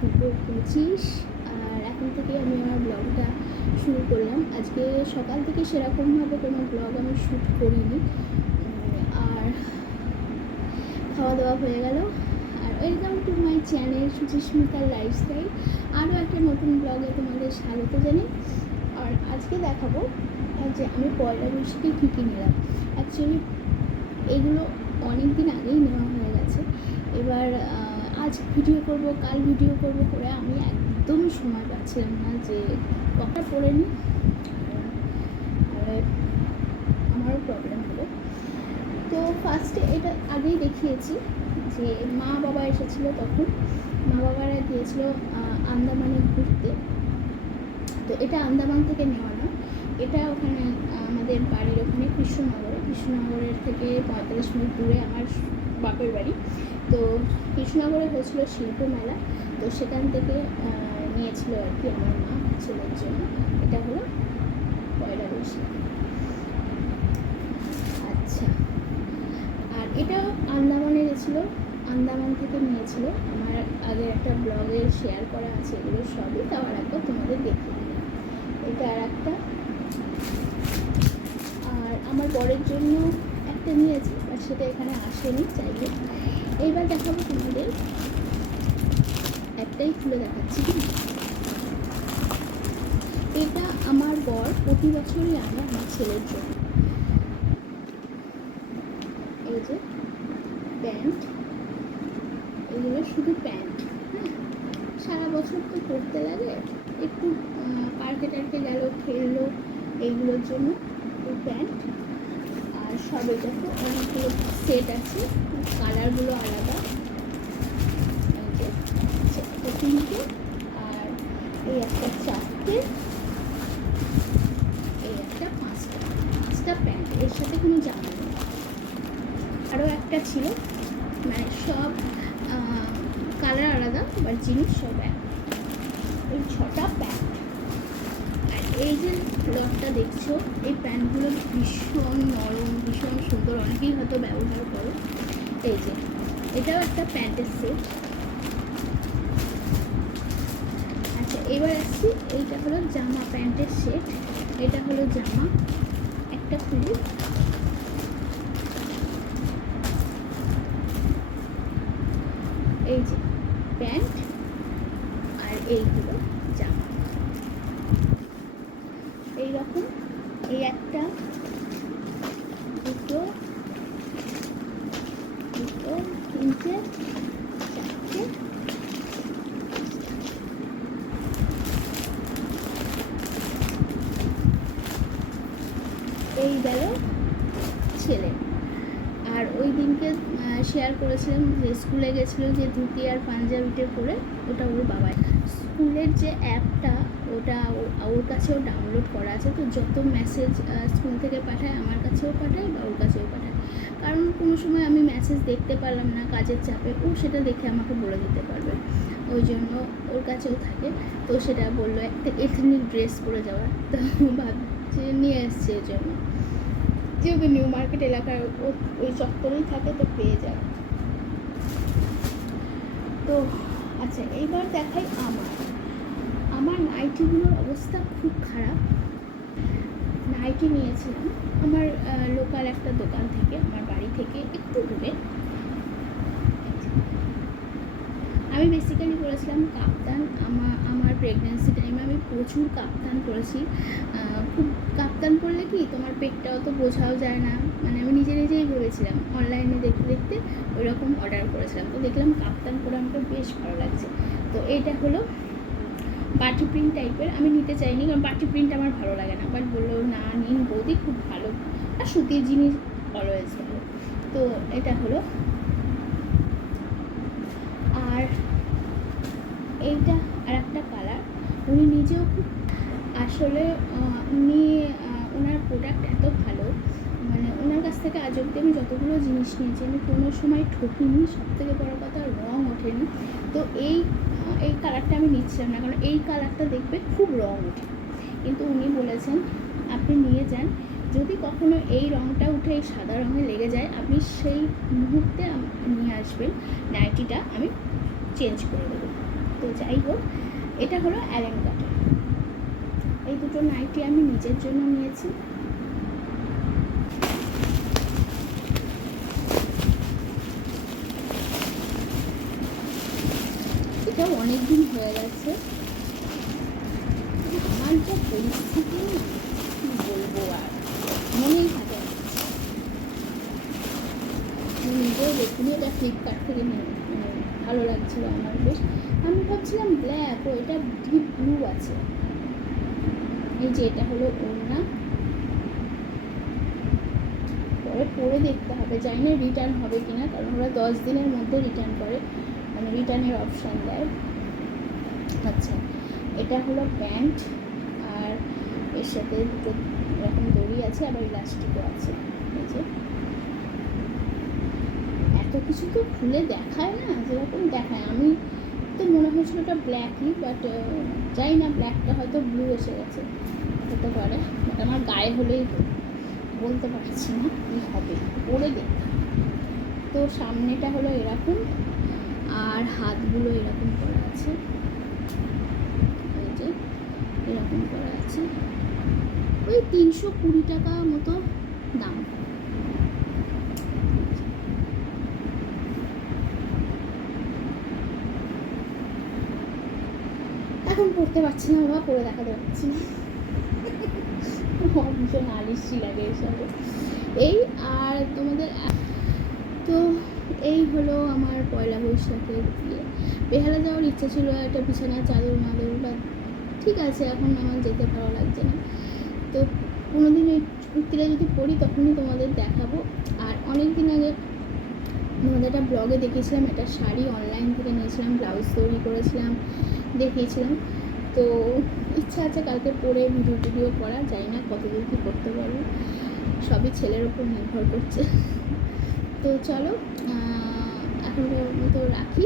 2:25 আর এখন থেকে আমি আমার ব্লগটা শুরু করলাম। আজকে সকাল থেকে সেরকমভাবে কোনো ব্লগ আমি শ্যুট করিনি। আর খাওয়া দাওয়া হয়ে গেল। আর ওয়েলকাম টু মাই চ্যানেল সুচিস্মিতার লাইফস্টাইল। আরও একটা নতুন ব্লগে তোমাদের স্বাগত জানাই। আর আজকে দেখাবো যে আমি পয়লা বৈশাখে কী কী নিলাম। অ্যাকচুয়ালি এগুলো অনেক দিন আগেই নেওয়া হয়ে গেছে। এবার আজ ভিডিও করব, কাল ভিডিও করব করে আমি একদমই সময় পাচ্ছিলাম না যে কটা পড়ে নিই। আমারও প্রবলেম হলো। তো ফার্স্টে এটা আগেই দেখিয়েছি যে মা বাবা এসেছিলো, তখন মা বাবারা গিয়েছিলো আন্দামানে ঘুরতে। তো এটা আন্দামান থেকে নেওয়া না, এটা ওখানে আমাদের বাড়ির ওখানে কৃষ্ণনগরের থেকে 45 মিনিট দূরে আমার বাপের বাড়ি। তো কৃষ্ণনগরে হয়েছিল শিল্প মেলা, তো সেখান থেকে নিয়েছিল আর কি আমার মা ছেলের জন্য। এটা হলো পয়লা বৈশাখ। আচ্ছা, আর এটাও আন্দামানে গেছিলো, আন্দামান থেকে নিয়েছিল। আমার আগের একটা ব্লগে শেয়ার করা আছে এগুলো সবই, তাও আর একবার তোমাদের দেখিয়ে দিলাম। এটা আর একটা, আর আমার বরের জন্য একটা নিয়েছি, আর সেটা এখানে আসেনি চাইলে। এইবার দেখাবো তোমাদের, একটাই খুলে দেখাচ্ছি। এটা আমার বর প্রতি বছরই আনে আমার ছেলের জন্য। এই যে প্যান্ট, এগুলো শুধু প্যান্ট। হ্যাঁ, সারা বছর তো পরতে লাগে, একটু পার্কে টার্কে গেল, খেললো, এইগুলোর জন্য এই প্যান্ট। আর সব এটা তো অনেকগুলো সেট আছে, কালারগুলো আলাদা। এই যে এটা 3টে, আর এই একটা 4টে, এই একটা 5টা প্যান্ট, এর সাথে কোনো জামা নেই। আরও একটা ছিল, মানে সব কালার আলাদা, আবার জিনিস সব এক। এই 6টা প্যান্ট। আর এই যে লটটা দেখছো, এই প্যান্টগুলো ভীষণ নরম, ভীষণ সুন্দর, অনেকেই হয়তো ব্যবহার করো। এই যে এটাও একটা প্যান্টের সেট। আচ্ছা, এবার আসছি, এইটা হলো জামা, প্যান্টের সেট। এটা হলো জামা, একটা খুলি। এই যে প্যান্ট, আর এইগুলো জামা। এইরকম, এই একটা, দুটো, 3টে, 4টে, এই গেল ছেলে। আর ওই দিনকে শেয়ার করেছিলাম যে স্কুলে গেছিলো যে ধুতি আর পাঞ্জাবিতে পরে, ওটা ওর বাবা। স্কুলের যে অ্যাপটা, ওটা ওর কাছেও ডাউনলোড করা আছে। তো যত মেসেজ স্কুল থেকে পাঠায় আমার কাছেও পাঠায় বা ওর কাছেও পাঠায়। কারণ কোনো সময় আমি মেসেজ দেখতে পারলাম না কাজের চাপে, ও সেটা দেখে আমাকে বলে দিতে পারবে, ওই জন্য ওর কাছেও থাকে। তো সেটা বললো একটা এথনিক ড্রেস পরে যাওয়ার, তো ভাবছে নিয়ে এসছে এর জন্য, যেহেতু নিউ মার্কেট এলাকার ওই চত্বরেই থাকে, তো পেয়ে যায়। তো আচ্ছা, এইবার দেখাই আমার নাইটিগুলোর অবস্থা খুব খারাপ। নাইটি নিয়েছিলাম আমার লোকাল একটা দোকান থেকে, আমার বাড়ি থেকে একটু দূরে। আমি বেসিক্যালি করেছিলাম কাপ্তান। আমার প্রেগনেন্সি টাইমে আমি প্রচুর কাপ্তান করেছি। খুব কাপ্তান করলে কি তোমার পেটটাও তো বোঝাও যায় না, মানে আমি নিজেই ভেবেছিলাম, অনলাইনে দেখতে দেখতে ওইরকম অর্ডার করেছিলাম। তো দেখলাম কাপ্তান করে আমাকে বেশ ভালো লাগছে। তো এইটা হলো বাটি প্রিন্ট টাইপের, আমি নিতে চাইনি কারণ বাটি প্রিন্ট আমার ভালো লাগে না, বাট বললো না নিন বৌদি, খুব ভালো, আর সুতির জিনিস অলওয়েজ ভালো। তো এটা হলো, আর এইটা আর একটা কালার। উনি নিজেও খুব, আসলে উনি ওনার প্রোডাক্ট এত ভালো, মানে ওনার কাছ থেকে আজ অব্দি আমি যতগুলো জিনিস নিয়েছি আমি কোনো সময় ঠকিনি। সবথেকে বড়ো কথা, রং ওঠেনি। তো এই কালারটা আমি নিচ্ছিলাম না, কারণ এই কালারটা দেখবে খুব রং ওঠে, কিন্তু উনি বলেছেন আপনি নিয়ে যান, যদি কখনো এই রঙটা উঠে এই সাদা রঙে লেগে যায় আপনি সেই মুহূর্তে নিয়ে আসবেন, নাইটিটা আমি চেঞ্জ করে দেবো। তো যাই হোক, এটা হলো অ্যালেন কাটের। এই দুটো নাইটি আমি নিজের জন্য নিয়েছি। এটা অনেক দিন হয়ে গেছে। আমার যা পরিস্থিতি কি বলবো, আর মনেই থাকে না। আমি নিজেও দেখিনি, এটা ফ্লিপকার্ট থেকে ভালো লাগছিল আমার বেশ। আমি ভাবছিলাম ব্ল্যাক, ও এটা ডিপ ব্লু আছে। এই যে এটা হলো ওড়না, পরে পরে দেখতে হবে, জানি না রিটার্ন হবে কিনা, কারণ ওরা 10 দিনের মধ্যে রিটার্ন করে, মানে রিটার্নের অপশান দেয়। আচ্ছা, এটা হলো প্যান্ট, আর এর সাথে দুটো এরকম দড়ি আছে, আবার ইলাস্টিকও আছে। এই যে এত কিছু তো খুলে দেখায় না যেরকম দেখায়। আমি তো মনে হয়েছিল ওটা ব্ল্যাকই, বাট জানি না, ব্ল্যাকটা হয়তো ব্লু এসে গেছে, হতে পারে। বাট আমার গায়ে হলেই বলতে পারছি না কী হবে, পরে দেখতে। তো সামনেটা হলো এরকম, আর হাতগুলো এরকম করা আছে, এই যে এরকম করা আছে। ওই 320 টাকা মতো দাম। এখন পড়তে পারছি না বাবা, পরে দেখাতে পারছি না, ভীষণ আলিশি লাগে এসবে। এই আর তোমাদের তো এই হলো আমার পয়লা বৈশাখের ইয়ে। বেহালা যাওয়ার ইচ্ছা ছিল, একটা বিছানার চাদর মাদর, বা ঠিক আছে, এখন আমার যেতে ভালো লাগছে না। তো কোনোদিন ওই কুর্তিটা যদি পরি তখনই তোমাদের দেখাবো। আর অনেক দিন আগে তোমাদের একটা ব্লগে দেখিয়েছিলাম, একটা শাড়ি অনলাইন থেকে নিয়েছিলাম, ব্লাউজ তৈরি করেছিলাম, দেখিয়েছিলাম। তো ইচ্ছা আছে কালকে পরে ভিডিও করা, জানি না কতদূর কী করতে পারবো, সবই ছেলের ওপর নির্ভর করছে। তো চলো, এখন মতো রাখি।